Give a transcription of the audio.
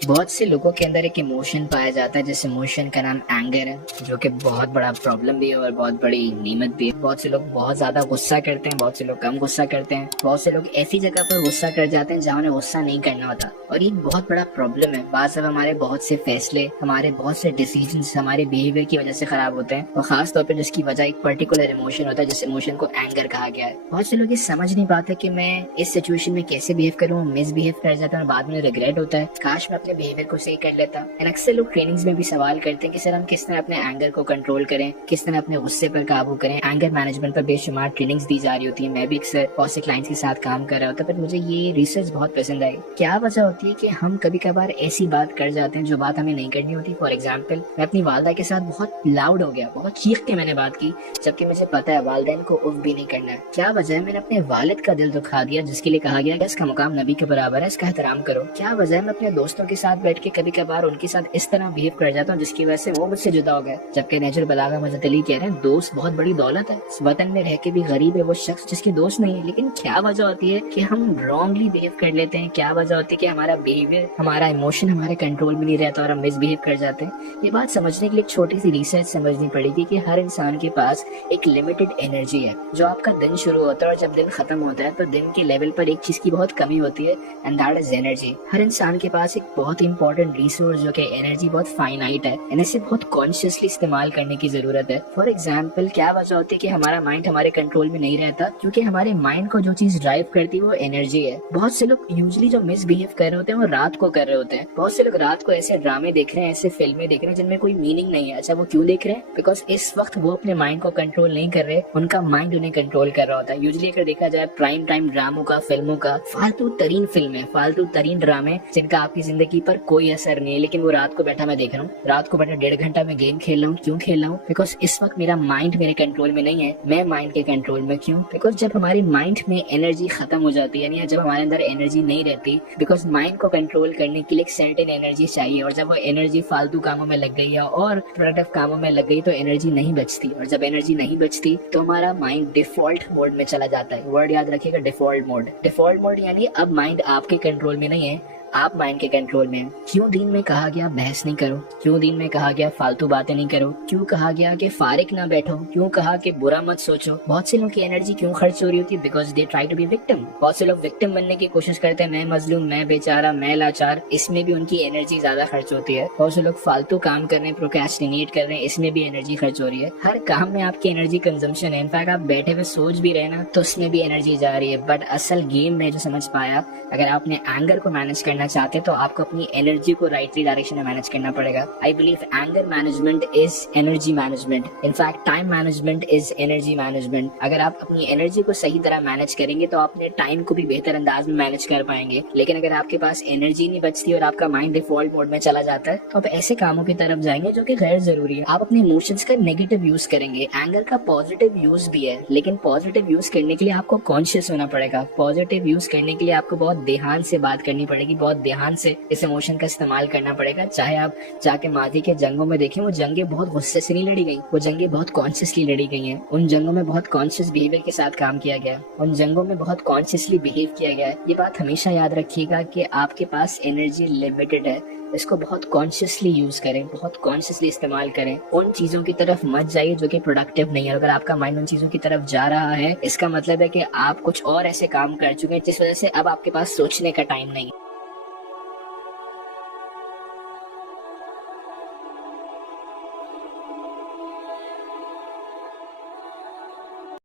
बहुत से लोगों के अंदर एक इमोशन पाया जाता है, जिस इमोशन का नाम एंगर है, जो कि बहुत बड़ा प्रॉब्लम भी है और बहुत बड़ी नीमत भी है। बहुत से लोग बहुत ज्यादा गुस्सा करते हैं, बहुत से लोग कम गुस्सा करते हैं, बहुत से लोग ऐसी जगह पर गुस्सा कर जाते हैं जहाँ उन्हें गुस्सा नहीं करना होता, और ये बहुत बड़ा प्रॉब्लम है। बात हमारे बहुत से फैसले, हमारे बहुत से डिसीजन हमारे बिहेवियर की वजह से खराब होते हैं, और खास तौर पर जिसकी वजह एक पर्टिकुलर इमोशन होता है, जिस इमोशन को एंगर कहा गया है। बहुत से लोग ये समझ नहीं पाते कि मैं इस सिचुएशन में कैसे बिहेव करूँ, मिसबिहेव कर जाता है और बाद में रिग्रेट होता है, काश मैं अपने बिहेवियर को सही कर लेता। एंड अक्सर लोग ट्रेनिंग्स में भी सवाल करते हैं कि सर हम किस तरह अपने एंगर को कंट्रोल करें, किस तरह अपने गुस्से पर काबू करें। एंगर मैनेजमेंट पर बेशुमार ट्रेनिंग्स दी जा रही होती है, मैं भी अक्सर बहुत से क्लाइंट्स के साथ काम कर रहा होता है, पर मुझे ये रिसर्च बहुत पसंद आई। क्या वजह होती है कि हम कभी कभार ऐसी बात कर जाते हैं जो बात हमें नहीं करनी होती। फॉर एग्जाम्पल, मैं अपनी वालदा के साथ बहुत लाउड हो गया, बहुत चीख के मैंने बात की, जबकि मुझे पता है वालदैन को उफ भी नहीं करना है। क्या वजह है? मैंने अपने वालिद का दिल दुखा दिया, जिसके लिए कहा गया कि इसका मुकाम नबी के बराबर है, इसका एहतराम करो। क्या वजह है? मैं अपने दोस्तों के साथ बैठ के कभी कभार उनके साथ इस तरह बिहेव कर जाता हूँ जिसकी वजह से वो मुझसे जुदा हो गए, जबकि नेचुरल बलागा मजद अली कह रहे हैं दोस्त बहुत बड़ी दौलत है। इस वतन में रह के भी गरीब है वो शख्स जिसके दोस्त नहीं है। लेकिन क्या वजह होती है कि हम रॉन्गली बिहेव कर लेते हैं? क्या वजह होती है कि हमारा बिहेवियर, हमारा इमोशन हमारे कंट्रोल में नहीं रहता और हम मिसबिहेव कर जाते हैं? ये बात समझने के लिए एक छोटी सी रिसर्च समझनी पड़ेगी कि हर इंसान के पास एक लिमिटेड एनर्जी है। जो आपका दिन शुरू होता है और जब दिन खत्म होता है तो दिन के लेवल पर एक चीज की बहुत कमी होती है, एंड दैट इज एनर्जी। हर इंसान के पास एक बहुत इंपॉर्टेंट रिसोर्स जो कि एनर्जी बहुत फाइनाइट है, एंड इसे बहुत कॉन्शियसली इस्तेमाल करने की जरूरत है। फॉर एग्जाम्पल, क्या वजह होती है कि हमारा माइंड हमारे कंट्रोल में नहीं रहता? क्योंकि हमारे माइंड को जो चीज ड्राइव करती है वो एनर्जी है। बहुत से लोग यूजुअली जो मिसबिहेव कर रहे होते हैं वो रात को कर रहे होते हैं। बहुत से लोग रात को ऐसे ड्रामे देख रहे हैं, ऐसे फिल्में देख रहे हैं जिनमें कोई मीनिंग नहीं है। अच्छा, वो क्यों देख रहे हैं? बिकॉज इस वक्त वो अपने माइंड को कंट्रोल नहीं कर रहे, उनका माइंड उन्हें कंट्रोल कर रहा होता है। यूजुअली अगर देखा जाए प्राइम टाइम ड्रामों का, फिल्मों का, फालतू तरीन फिल्में, फालतू तरीन ड्रामे जिनका आपकी जिंदगी पर कोई असर नहीं है, लेकिन वो रात को बैठा मैं देख रहा हूँ। रात को बैठा 1.5 घंटा मैं गेम खेल रहा हूँ। क्यों खेल रहा हूँ? बिकॉज इस वक्त मेरा माइंड मेरे कंट्रोल में नहीं है, मैं माइंड के कंट्रोल में। क्यों? बिकॉज जब हमारी माइंड में एनर्जी खत्म हो जाती है, जब हमारे अंदर एनर्जी नहीं रहती, बिकॉज माइंड को कंट्रोल करने के लिए एक सर्टेन एनर्जी चाहिए, और जब वो एनर्जी फालतू कामों में लग गई है और प्रोडक्टिव कामों में लग गई तो एनर्जी नहीं बचती, और जब एनर्जी नहीं बचती तो हमारा माइंड डिफॉल्ट मोड में चला जाता है। वर्ड याद रखिएगा, डिफॉल्ट मोड। डिफॉल्ट मोड यानी अब माइंड आपके कंट्रोल में नहीं है, आप माइंड के कंट्रोल में हैं। क्यों दीन में कहा गया बहस नहीं करो? क्यों दीन में कहा गया फालतू बातें नहीं करो? क्यों कहा गया कि फारिग ना बैठो? क्यों कहा कि बुरा मत सोचो? बहुत से लोगों की एनर्जी क्यों खर्च हो रही होती है? Because they try to be victim. बहुत से लोग विक्टिम बनने की कोशिश करते हैं, मैं मजलूम, मैं बेचारा, मैं लाचार, इसमें भी उनकी एनर्जी ज्यादा खर्च होती है। बहुत से लोग फालतू काम कर रहे हैं, प्रोक्रेस्टिनेट कर रहे हैं, इसमें भी एनर्जी खर्च हो रही है। हर काम में आपकी एनर्जी कंजम्पशन है। इनफैक्ट आप बैठे हुए सोच भी रहे ना तो उसमें भी एनर्जी जा रही है। बट असल गेम में जो समझ पाया, अगर आप अपने एंगर को मैनेज करना चाहते हैं तो आपको अपनी एनर्जी को राइटली डायरेक्शन में मैनेज करना पड़ेगा। I believe anger management is energy management. In fact time management is energy management. अगर आप अपनी एनर्जी को सही तरह मैनेज करेंगे तो आप अपने टाइम को भी बेहतर अंदाज में मैनेज कर पाएंगे। लेकिन अगर आपके पास एनर्जी नहीं बचती और आपका माइंड डिफॉल्ट मोड में चला जाता है तो आप ऐसे कामों की तरफ जाएंगे जो कि गैर जरूरी है। आप अपने इमोशंस का नेगेटिव यूज करेंगे। एंगर का पॉजिटिव यूज भी है, लेकिन पॉजिटिव यूज करने के लिए आपको कॉन्शियस होना पड़ेगा। पॉजिटिव यूज करने के लिए आपको बहुत ध्यान से बात करनी पड़ेगी, बहुत ध्यान से इस इमोशन का इस्तेमाल करना पड़ेगा। चाहे आप जाके मादी के जंगों में देखें, वो जंगें बहुत गुस्से से नहीं लड़ी गई, वो जंगें बहुत कॉन्शियसली लड़ी गई हैं। उन जंगों में बहुत कॉन्शियस बिहेवियर के साथ काम किया गया, उन जंगों में बहुत कॉन्शियसली बिहेव किया गया है। ये बात हमेशा याद रखिएगा कि आपके पास एनर्जी लिमिटेड है, इसको बहुत कॉन्शियसली यूज करें, बहुत कॉन्शियसली इस्तेमाल करें। उन चीजों की तरफ मत जाइए जो कि प्रोडक्टिव नहीं है। अगर आपका माइंड उन चीजों की तरफ जा रहा है, इसका मतलब है कि आप कुछ और ऐसे काम कर चुके हैं जिस वजह से अब आपके पास सोचने का टाइम नहीं है।